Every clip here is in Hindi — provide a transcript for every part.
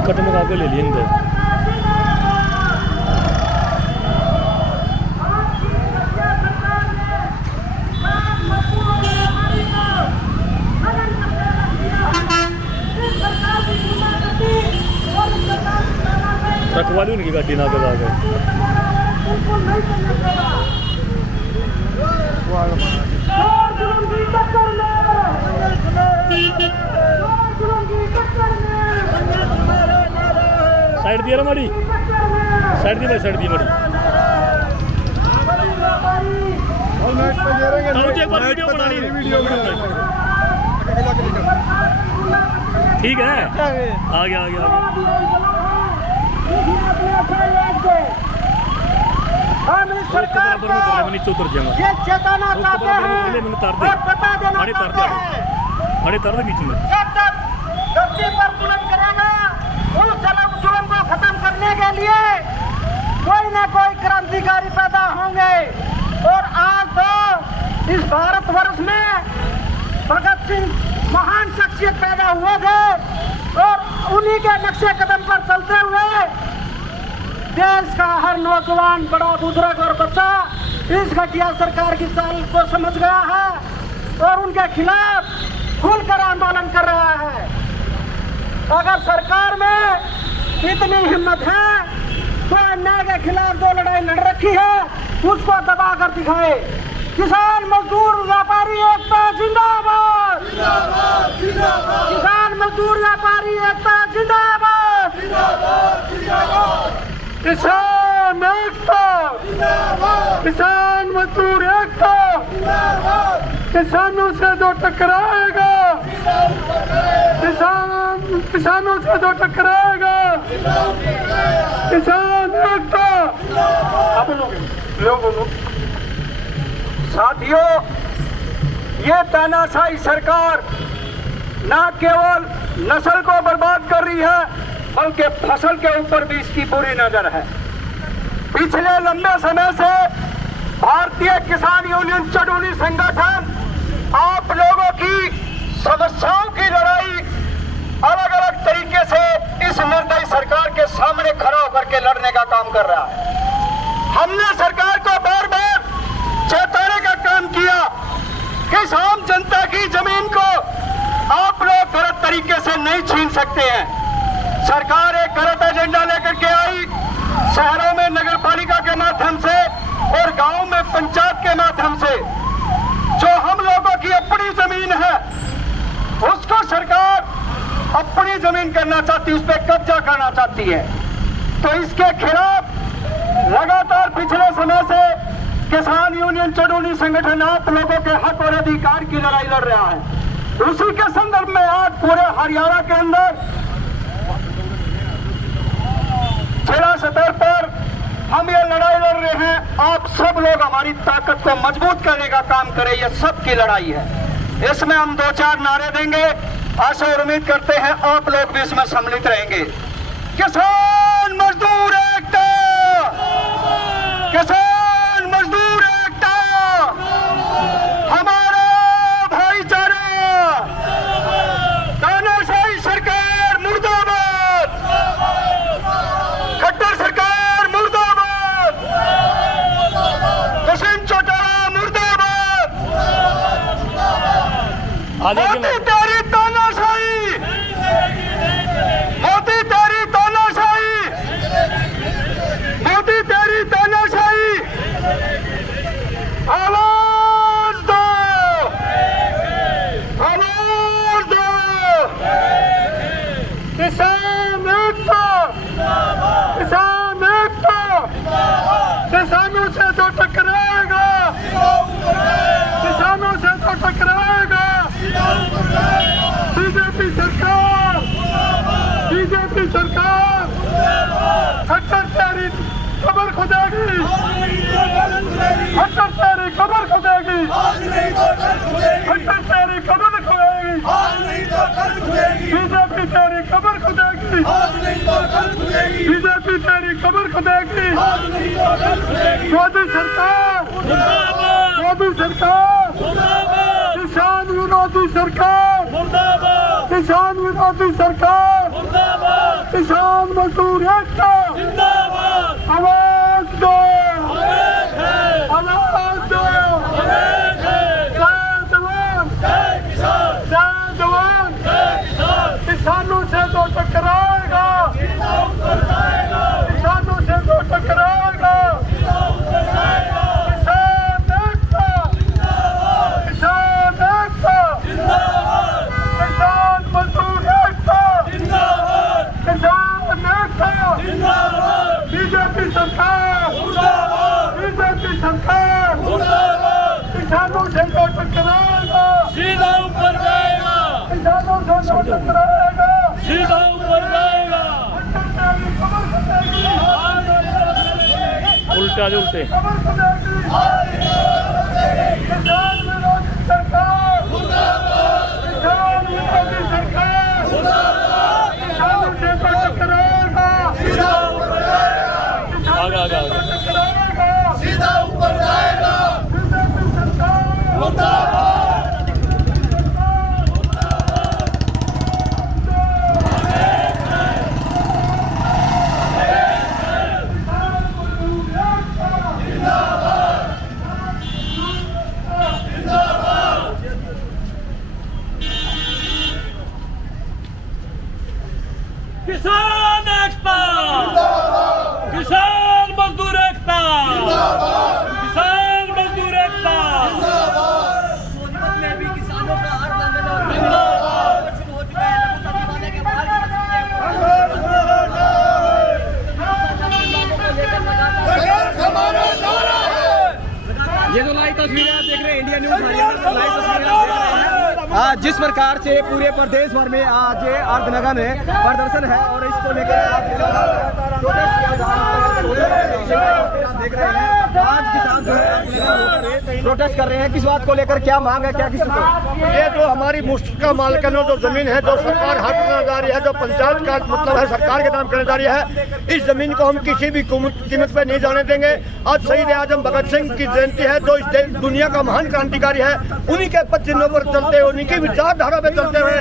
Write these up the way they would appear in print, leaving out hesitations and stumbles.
कट मगा के ले लिए इनके। रखवाली उनकी गाड़ी ना दबा गए। साइड दिया मड़ी, साइड दी भाई, साइड दी मड़ी। ठीक है, आ गया आ गया। हम इस सरकार को ये चेताना चाहते हैं और बता देना चाहते हैं बीच में जब तक धरती पर जुल्म करेगा उस जुल्म को खत्म करने के लिए कोई न कोई क्रांतिकारी पैदा होंगे। और आज तो इस भारतवर्ष में भगत सिंह महान शख्सियत पैदा हुए थे और उन्हीं के नक्शे कदम पर चलते हुए देश का हर नौजवान, बड़ा बुजुर्ग और बच्चा इस घटिया सरकार की चाल को समझ गया है और उनके खिलाफ खुलकर आंदोलन कर रहा है। अगर सरकार में इतनी हिम्मत है तो अन्याय के खिलाफ जो लड़ाई लड़ रखी है उसको दबा कर दिखाए। किसान मजदूर व्यापारी एकता जिंदाबाद, किसान मजदूर व्यापारी एकता जिंदाबाद, किसान एकता, किसान मजदूर एकता, किसानों से जो टकराएगा, किसानों से जो टकराएगा, किसान एकता। आप लोगों साथियों, ये तानाशाही सरकार न केवल नस्ल को बर्बाद कर रही है बल्कि फसल के ऊपर भी इसकी बुरी नजर है। पिछले लंबे समय से भारतीय किसान यूनियन चडोली संगठन आप लोगों की समस्याओं की लड़ाई अलग अलग तरीके से इस निर्दयी सरकार के सामने खड़ा होकर के लड़ने का काम कर रहा है। हमने सरकार को बार बार चेताने का काम किया कि इस आम जनता की जमीन को आप लोग गलत तरीके से नहीं छीन सकते हैं। सरकार एक गलत एजेंडा लेकर के आई, शहरों में नगर पालिका के माध्यम से और गांवों में पंचायत के माध्यम से जो हम लोगों की अपनी जमीन है उसको सरकार अपनी जमीन करना चाहती, उस पर कब्जा करना चाहती है। तो इसके खिलाफ लगातार पिछले समय से किसान यूनियन चडोली संगठन आप लोगों के हक और अधिकार की लड़ाई लड़ रहा है। उसी के संदर्भ में आज पूरे हरियाणा के अंदर जिला स्तर पर हम ये लड़ाई लड़ रहे हैं। आप सब लोग हमारी ताकत को मजबूत करने का काम करें, ये सबकी लड़ाई है। इसमें हम 2-4 नारे देंगे, आशा और उम्मीद करते हैं आप लोग भी इसमें सम्मिलित रहेंगे। किसान मजदूर एकता, किसान मजदूर एकता, हमारा भाईचारा, तानाशाही सरकार मुर्दाबाद, खट्टर सरकार मुर्दाबाद, दुष्यंत चौटाला मुर्दाबाद। मोदी तेरी तानाशाही, मोदी तेरी तानाशाही, मोदी तेरी तानाशाही, आवाज दो, आवाज दो। किसान एकता, किसान एकता, किसानों से जो टकराएगा, किसानों से जो टकराएगा, बीजेपी सरकार, बीजेपी सरकार खट्टर तेरी खबर खुदेगी, खट्टर तेरी खबर खुदेगी, खट्टर तेरी खबर खुदेगी, बीजेपी तेरी खबर खुदेगी, बीजेपी तेरी खबर खुदेगी। मोदी सरकार, मोदी सरकार, किसान विरोधी सरकार, किसान विरोधी सरकार, किसान मजदूर एकता, आवाज दो, आवाज दो, जवान किसानों से तो टकराएगा, किसानों से तो टकराएगा, किसान एकता, किसान मजदूर एकता, किसान एकता, बीजेपी सरकार, बीजेपी सरकार किसानों से तो टकराएगा, सीधा ऊपर जाएगा, किसानों से तो टकराएगा, सीधा ऊपर जाएगा। उल्टे आज उल्टे। किसान विरोधी सरकार, किसान विरोधी सरकार किसानों से तो टकराएगा, आगे आगे आगे। टकराएगा, सीधा ऊपर जाएगा। बीजेपी सरकार किसान एकता, किसान मजदूर एकता, किसान मजदूर एकता। सोनीपत में भी किसानों का आंदोलन शुरू हो चुका है। लघु वाले के बाहर ये जो लाइव तस्वीरें आप देख रहे हैं, इंडिया न्यूज हरियाणा लाइव तस्वीरें आप देख रहे हैं। आज जिस प्रकार से पूरे प्रदेश भर में आज ये अर्धनगर में प्रदर्शन है और इसको लेकर आज देख रहे हैं, आज किसान जो है प्रोटेस्ट कर रहे हैं। किस बात को लेकर, क्या मांग है, क्या किस को? ये जो हमारी मुफ्त का मालिकान जो जमीन है, जो सरकार हाथ में जा रही है, जो पंचायत का मतलब है सरकार के नाम करने जा रही है, इस जमीन को हम किसी भी कीमत पे नहीं जाने देंगे। आज शहीद आजम भगत सिंह की जयंती है, जो इस दुनिया का महान क्रांतिकारी है, उन्हीं के पद चिन्हों पर चलते हुए, उन्हीं की विचारधारा में चलते हुए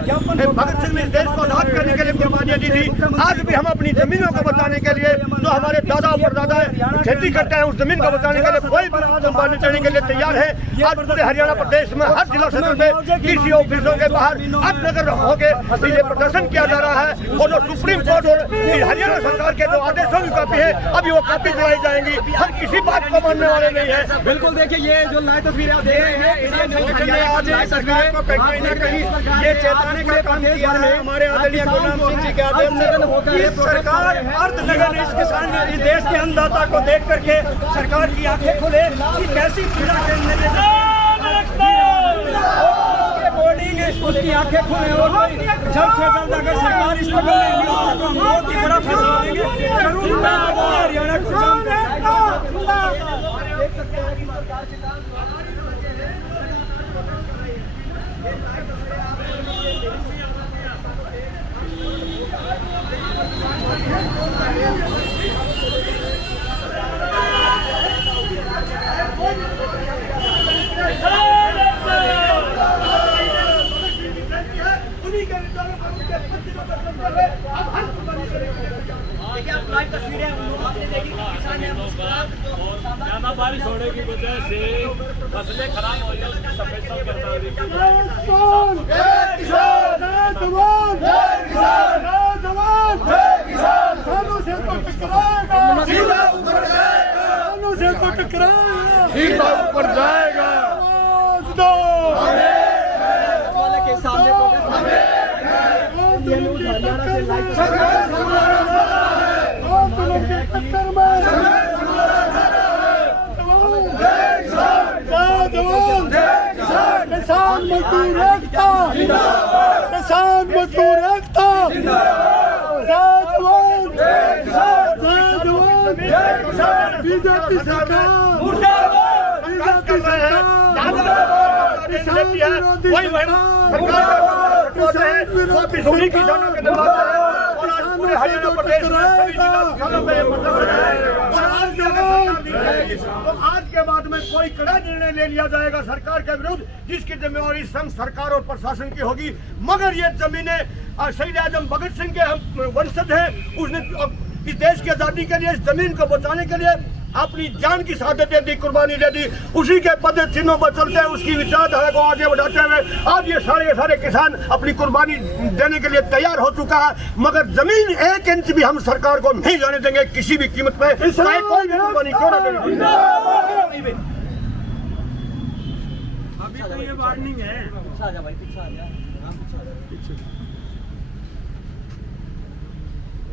भगत सिंह ने इस देश को आजाद करने के लिए कुर्बानियां दी थी। आज भी हम अपनी जमीनों को बचाने के लिए, जो हमारे दादा परदादा खेती करते हैं, उस जमीन को बचाने के लिए कोई कुर्बानी देने के लिए तैयार है। आज पूरे हरियाणा प्रदेश में हर जिला क्षेत्र में कृषि ऑफिसों के बाहर अधनगर होकर ये प्रदर्शन किया जा रहा है। और जो सुप्रीम कोर्ट और हरियाणा सरकार के जो आदेशों की कॉपी है, अभी वो कॉपी चलाई जाएंगी। हम किसी बात को मानने वाले नहीं है। बिल्कुल, देखिए ये जो लाइव तस्वीरें आप देख रहे हैं, आज सरकार को कहीं न कहीं ये चेताने का काम किया है हमारे आदरणीय गुलाम सिंह जी के आदेश से। इस सरकार अर्थनगर इस किसान इस देश के अन्नदाता को देख करके सरकार की आंखें खुले कि कैसी पीड़ा उसकी आंखें खुले और जल्द से जल्द अगर सरकार इस पर बहुत ही बड़ा फैसला लेंगे जरूर हरियाणा ज्यादा बारिश होने की वजह से फसलें खराब हो रही है, उसकी सफेद ऊपर जाएगा। वाले के सामने किसान मजदूर एकता, किसान मजदूर एकता, बीजेपी सरकार, बीजेपी सरकार, हरियाणा प्रदेश में सभी जिला मुख्यालयों पे ये प्रदर्शन है। और आज भी अगर सरकार नहीं करेगी तो आज के बाद में कोई कड़ा निर्णय ले लिया जाएगा सरकार के विरुद्ध, जिसकी जिम्मेवारी संघ सरकार और प्रशासन की होगी। मगर ये जमीनें शहीद आजम भगत सिंह के हम वंशज हैं, उसने इस देश की आजादी के लिए, इस जमीन को बचाने के लिए अपनी जान की शहादत दे दी, कुर्बानी दे दी। उसी के पद चिन्हों पर चलते हैं, उसकी विचारधारा को आगे बढ़ाते हुए आज ये सारे किसान अपनी कुर्बानी देने के लिए तैयार हो चुका है। मगर जमीन 1 इंच भी हम सरकार को नहीं जाने देंगे किसी भी कीमत पे, चाहे कोई भी कुर्बानी क्यों ना देनी। अभी तो ये वार्निंग है। पीछे आ जा भाई, पीछे आ जा।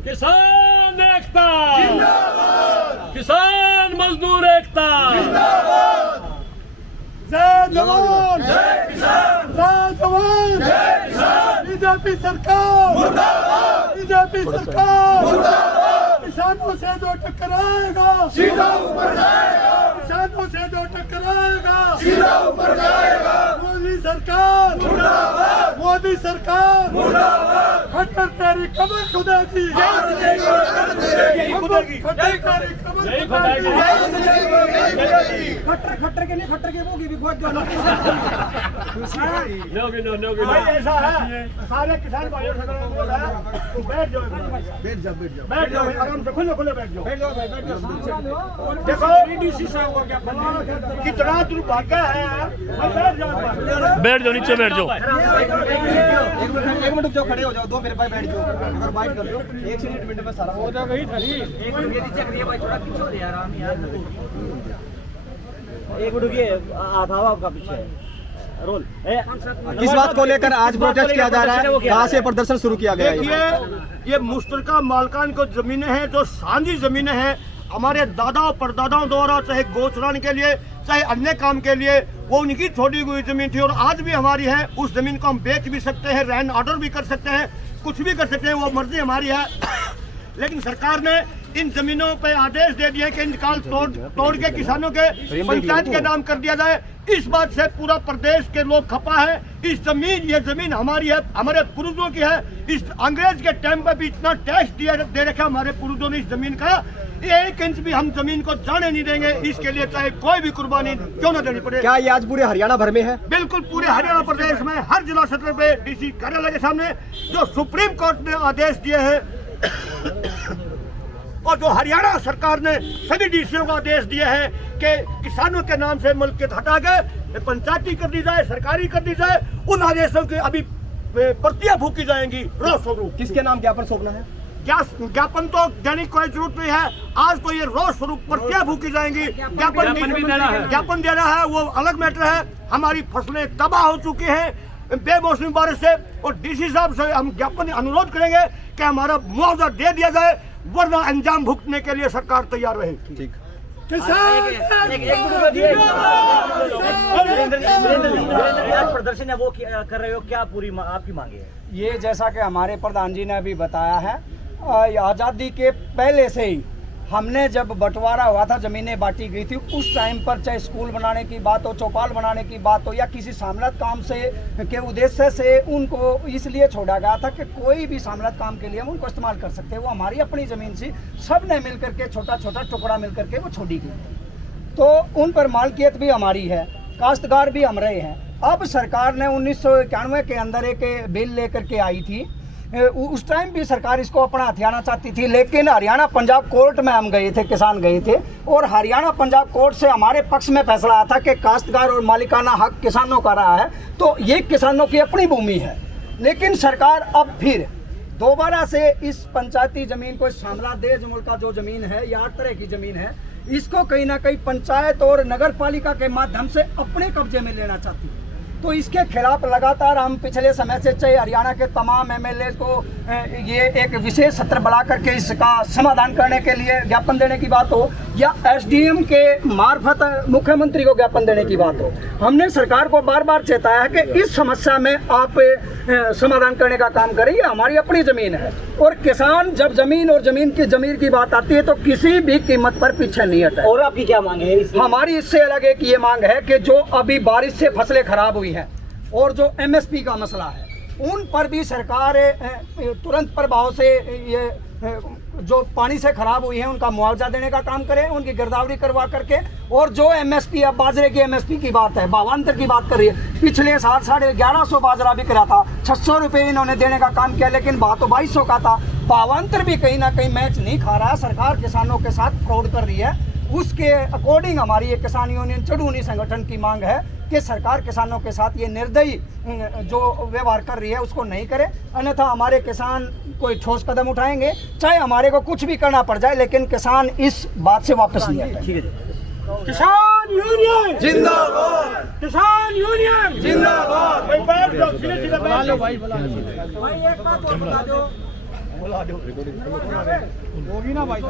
किसान एकता जिंदाबाद, किसान मजदूर एकता जिंदाबाद, जय जवान जय किसान, जय जवान जय किसान। बीजेपी सरकार मुर्दाबाद, बीजेपी सरकार मुर्दाबाद। किसानों से जो टकराएगा सीधा ऊपर जाएगा, किसानों से जो टकराएगा सीधा ऊपर जाएगा। मोदी सरकार मुर्दाबाद, मोदी सरकार मुर्दाबाद। खट्टर तेरी कमर खुदेगी, खट्टर तेरी कमर खुदेगी। खट्टर के नहीं, खट्टर के बोगी भी बहुत जाना। भाई ऐसा है, सारे किसान भाइयों से अनुरोध है, तुम बैठ जाओ, बैठ जाओ, आराम से खुले बैठ जाओ। देखो कितना दुर्भाग्य है, बैठ जाओ, नीचे बैठ जाओ। एक मिनट जाओ, खड़े हो जाओ, 2 मेरे पास बैठ जाओ, अगर बाइट कर लो 1 मिनट में सारा हो जाएगा। एक मिनट नीचे करिए भाई, थोड़ा पीछे हो यार, आराम यार। एक मिनट रुकिए, आधावा आपका पीछे रोल। किस बात को लेकर आज प्रोटेस्ट किया जा रहा है, कहाँ से प्रदर्शन शुरू किया गया है? देखिए, ये मुश्तरका मालकान को जमीनें हैं, जो साझी जमीनें हैं, हमारे दादा और परदादाओं द्वारा चाहे गोचरण के लिए चाहे अन्य काम के लिए वो उनकी छोड़ी हुई जमीन थी और आज भी हमारी है। उस जमीन को हम बेच भी सकते हैं, रैंड ऑर्डर भी कर सकते हैं, कुछ भी कर सकते हैं, वो मर्जी हमारी है। लेकिन सरकार ने इन जमीनों पे आदेश दे दिए कि इंतकाल तोड़ के किसानों के पंचायत के नाम कर दिया जाए। इस बात से पूरा प्रदेश के लोग खपा है। ये जमीन हमारी है, हमारे पूर्वजों की है। इस अंग्रेज के टाइम पे भी इतना टैक्स दे रखा हमारे पूर्वजों ने इस जमीन का, 1 इंच भी हम जमीन को जाने नहीं देंगे। इसके लिए चाहे कोई भी कुर्बानी क्यों न देनी पड़े। क्या ये आज पूरे हरियाणा भर में है? बिल्कुल पूरे हरियाणा प्रदेश में हर जिला सत्र पे डीसी कार्यालय के सामने जो सुप्रीम कोर्ट ने आदेश दिए हैं और जो हरियाणा सरकार ने सभी डीसीओ को आदेश दिए हैं कि किसानों के नाम से मिल्कियत हटा के पंचायती कर दी जाए, सरकारी कर दी जाए, उन आदेशों की अभी प्रतियां फूकी जाएंगी रोज स्वरूप। किसके नाम ज्ञापन सौंपना है? ज्ञापन तो देने की कोई जरूरत नहीं है। आज तो ये रोज स्वरूप प्रतियां फूकी जाएंगी। ज्ञापन देना है वो अलग मैटर है। हमारी फसलें तबाह हो चुकी हैं बेमौसमी बारिश से और डीसी साहब से हम ज्ञापन अनुरोध करेंगे कि हमारा मुआवजा दे दिया जाए, वरना अंजाम भुगतने के लिए सरकार तैयार रहे। ठीक। प्रदर्शन है वो कर रहे हो, क्या पूरी आपकी मांगे है? ये जैसा कि हमारे प्रधान जी ने अभी बताया है, आज़ादी के पहले से ही हमने जब बंटवारा हुआ था, ज़मीनें बांटी गई थी, उस टाइम पर चाहे स्कूल बनाने की बात हो, चौपाल बनाने की बात हो या किसी सामूहिक काम से के उद्देश्य से उनको इसलिए छोड़ा गया था कि कोई भी सामूहिक काम के लिए हम उनको इस्तेमाल कर सकते हैं। वो हमारी अपनी ज़मीन थी, सब ने मिल करके छोटा छोटा टुकड़ा मिल करके वो छोड़ी गई, तो उन पर मालकियत भी हमारी है, काश्तकार भी हम रहे हैं। अब सरकार ने 1991 के अंदर एक बिल लेकर के आई थी, उस टाइम भी सरकार इसको अपना हथियाना चाहती थी, लेकिन हरियाणा पंजाब कोर्ट में हम गए थे, किसान गए थे और हरियाणा पंजाब कोर्ट से हमारे पक्ष में फैसला आया था कि काश्तकार और मालिकाना हक किसानों का रहा है, तो ये किसानों की अपनी भूमि है। लेकिन सरकार अब फिर दोबारा से इस पंचायती ज़मीन को, शामला देश मुल्क का जो ज़मीन है, ये 8 तरह की ज़मीन है, इसको कहीं ना कहीं पंचायत और नगर पालिका के माध्यम से अपने कब्जे में लेना चाहती है। तो इसके खिलाफ लगातार हम पिछले समय से चाहे हरियाणा के तमाम एमएलए को ये एक विशेष सत्र बुला करके इसका समाधान करने के लिए ज्ञापन देने की बात हो या एसडीएम के मार्फत मुख्यमंत्री को ज्ञापन देने की बात हो, हमने सरकार को बार बार चेताया है कि इस समस्या में आप समाधान करने का काम करें। ये हमारी अपनी ज़मीन है और किसान जब ज़मीन और ज़मीन की बात आती है तो किसी भी कीमत पर पीछे नहीं हटा। और आपकी क्या मांग है? हमारी इससे अलग एक ये मांग है कि जो अभी बारिश से फसलें खराब हुई हैं और जो एमएसपी का मसला है, उन पर भी सरकार तुरंत प्रभाव से ये जो पानी से खराब हुई है उनका मुआवजा देने का काम करें, उनकी गिरदावरी करवा करके। और जो एमएसपी, अब बाजरे की एमएसपी की बात है, भावांतर की बात कर रही है, पिछले साल 1150 बाजरा बिक रहा था, 600 रुपये इन्होंने देने का काम किया, लेकिन भाव तो 2200 का था। भावांतर भी कहीं ना कहीं मैच नहीं खा रहा है, सरकार किसानों के साथ फ्रॉड कर रही है। उसके अकॉर्डिंग हमारी ये किसान यूनियन चढ़ूनी संगठन की मांग है कि सरकार किसानों के साथ ये निर्दयी जो व्यवहार कर रही है उसको नहीं करे, अन्यथा हमारे किसान कोई ठोस कदम उठाएंगे, चाहे हमारे को कुछ भी करना पड़ जाए, लेकिन किसान इस बात से वापस नहीं आएगा। ठीक है जी। किसान यूनियन जिंदाबाद, किसान यूनियन जिंदाबाद। भाई एक बात और बता दो, होगी ना भाई।